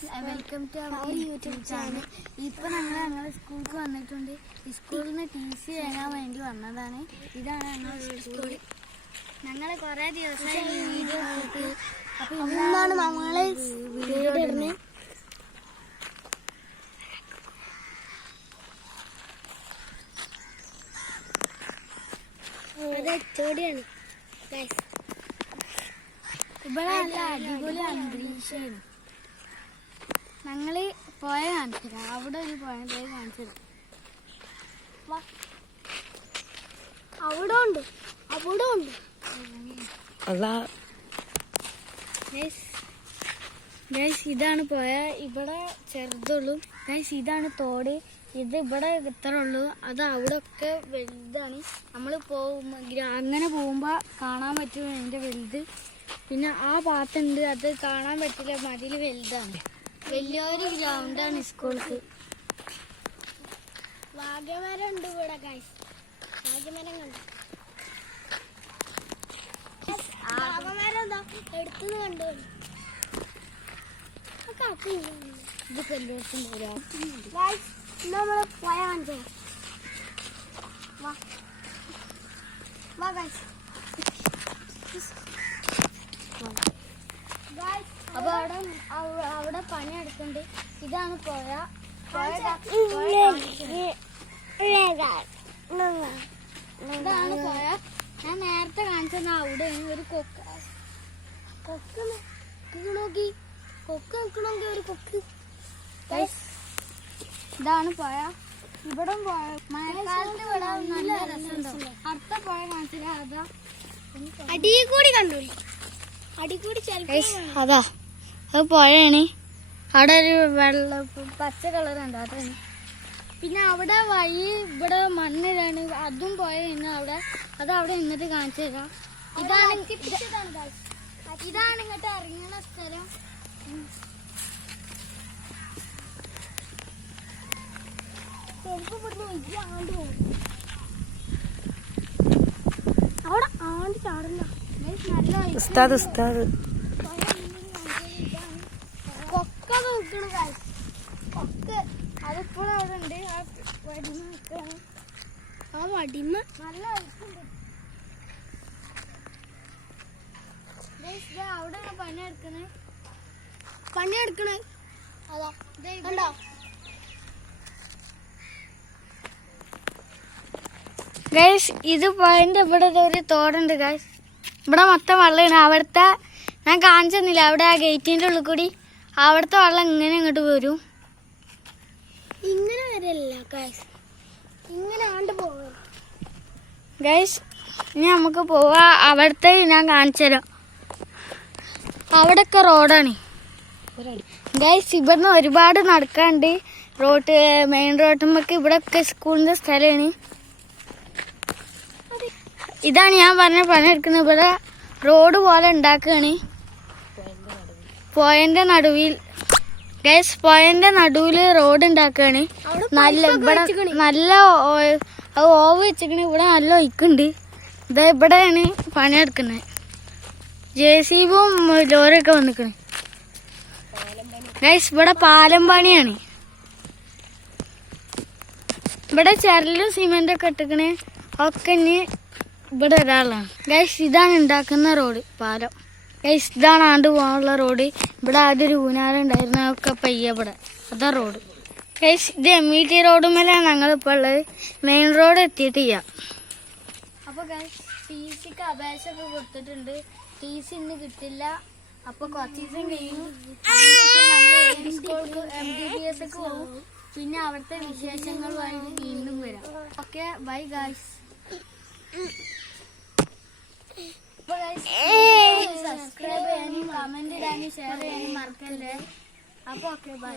Welcome to our YouTube channel. ഇപ്പൊ ഞങ്ങളെ സ്കൂൾക്ക് വന്നിട്ടുണ്ട്. സ്കൂളിൽ നിന്ന് TC വാങ്ങാൻ വേണ്ടി വന്നതാണ്. ഇതാണ് ഞങ്ങളുടെ സ്കൂൾ. ഞങ്ങൾ കുറെ ദിവസമായി വീഡിയോ എടുത്തിട്ട്. അപ്പൊ ഇന്നാണ് നമ്മള് വീഡിയോ ഇടുന്നത്. ചോടിയാണ് ഇവിടെ നല്ല അടിപൊളി അന്തരീക്ഷമാണ്. ഞങ്ങള് പോയ കാണിച്ചത് അവിടെ ഒരു പോയ കാണിച്ചത് അവിടെ ഉണ്ട് ഇതാണ് പോയ. ഇവിടെ ചെറുതുള്ളൂ ഗൈസ്. ഇതാണ് തോട്. ഇത് ഇവിടെ ഇത്ര ഉള്ളൂ. അത് അവിടെ ഒക്കെ വലുതാണ്. നമ്മൾ അങ്ങനെ പോകുമ്പോ കാണാൻ പറ്റും അതിന്റെ വലുത്. പിന്നെ ആ പാത്തുണ്ട്, അത് കാണാൻ പറ്റില്ല, മതിൽ വലുതാണ്. വലിയൊരു ഗ്രൗണ്ടാണ് സ്കൂൾക്ക്. വാഗമരം ഉണ്ട് ഇവിടെ ഗൈസ്. വാഗമരം കണ്ടു. വാഗമരം എന്താ എടുത്തുനിന്ന് കണ്ടു. ഇത് കല്യാണത്തിന് നമ്മള് പോയ കാണിച്ചോ. വാ ഗൈസ്. അപ്പൊ അവിടെ പണിയെടുക്കുന്നുണ്ട്. ഇതാണ് പോയ. ഇതാണ് പോയ. ഞാൻ നേരത്തെ കാണിച്ചത് അവിടെ ഒരു കൊക്ക് നോക്കി. കൊക്ക് നിൽക്കണമെങ്കിൽ ഒരു കൊക്ക്. ഇതാണ് പോയ. ഇവിടെ പോയ മഴക്കാലത്ത് ഇവിടെ നല്ല രസമുണ്ടാവും. അടുത്ത പോയ കാണിച്ചില്ല. അതാ അടിയിൽ കൂടി കണ്ടോളി. അതാ അത് പുഴയാണ്. അവിടെ ഒരു വെള്ള പച്ച കളറുണ്ട്, അതാണ്. പിന്നെ അവിടെ വഴി ഇവിടെ മണ്ണിലാണ്. അതും പുഴയാണ് അവിടെ. അതവിടെ നിന്നിട്ട് കാണിച്ചു തരാം. ഇതാണ് ഇങ്ങോട്ട് ഇറങ്ങുന്ന സ്ഥലം. അവിടെ ആണ്ട് ചാടില്ല. കൊക്ക നോക്കണ കൊക്ക് അതിപ്പോഴും അവിടെ ഉണ്ട്. ആ വടിമ നല്ല അവിടെ പണിയെടുക്കണേ അതാ കണ്ടോ. ഗൈസ് ഇത് പോയിന്റ് ഇവിടെ ഒരു തോടുണ്ട് ഗൈസ്. ഇവിടെ മൊത്തം വെള്ളമാണ്. അവിടുത്തെ ഞാൻ കാണിച്ചെന്നില്ല, അവിടെ ആ ഗേറ്റിന്റെ ഉള്ളിൽ കൂടി അവിടുത്തെ വെള്ളം ഇങ്ങനെ ഇങ്ങോട്ട് വരും. ഇങ്ങനെ വരല്ല ഗൈസ്, ഇങ്ങനെ ആണ്ട് പോവാ ഗൈസ്. ഇനി നമുക്ക് പോവാ. അവിടുത്തെ ഞാൻ കാണിച്ചു തരാം. അവിടെയൊക്കെ റോഡാണ് ഗൈസ്. ഇവിടുന്ന് ഒരുപാട് നടക്കാണ്ട്. മെയിൻ റോഡുമ്പൊക്കെ ഇവിടെയൊക്കെ സ്കൂളിന്റെ സ്ഥലമാണ്. ഇതാണ് ഞാൻ പറഞ്ഞ പണിയെടുക്കുന്നത്. ഇവിടെ റോഡ് പോലെ ഉണ്ടാക്കുകയാണ് പോയന്റെ നടുവിൽ ഗൈസ്. പോയന്റെ നടുവിൽ റോഡ് ഉണ്ടാക്കുകയാണ്. നല്ല ഇവിടെ നല്ല ഓവ് വെച്ചിക്കണ്. ഇവിടെ നല്ല ഒഴിക്കുണ്ട്. ഇതാ ഇവിടെയാണ് പണിയെടുക്കുന്നത്. JCBും ലോറിയൊക്കെ വന്നിക്കണ് ഗൈസ്. ഇവിടെ പാലം പണിയാണ്. ഇവിടെ ചരലും സിമെന്റൊക്കെ ഇട്ടിക്കണേ ഒക്കെ. ഇനി ഇവിടെ ഒരാളാണ് ഗൈസ്. ഇതാണ് ഉണ്ടാക്കുന്ന റോഡ്, പാലം ഗൈസ്. ഇതാണ് ആണ്ട് പോകാനുള്ള റോഡ്. ഇവിടെ ആദ്യം ഒരു ഊനാലുണ്ടായിരുന്നു, ഒക്കെ പയ്യ ഇവിടെ. അതാ റോഡ് ഗൈസ്. ഇത് MET റോഡ് മേലാണ് ഞങ്ങളിപ്പോൾ ഉള്ളത്. മെയിൻ റോഡ് എത്തിയിട്ട് ചെയ്യാം. അപ്പൊ ഗൈസ് TCക്ക് അപേക്ഷയൊക്കെ കൊടുത്തിട്ടുണ്ട്. TC ഇന്ന് കിട്ടില്ല. അപ്പൊ കുറച്ച് ദിവസം കഴിഞ്ഞ് സ്കൂൾക്ക് MBBS ഒക്കെ പോകും. പിന്നെ അവിടുത്തെ വിശേഷങ്ങളുമായിട്ട് വീണ്ടും വരാം. Okay bye guys. സബ്സ്ക്രൈബ് ചെയ്യാനും കമന്റ് ഇടാനും ഷെയർ ചെയ്യാനും മറക്കല്ലേ. അപ്പൊ ഓക്കെ ബൈ.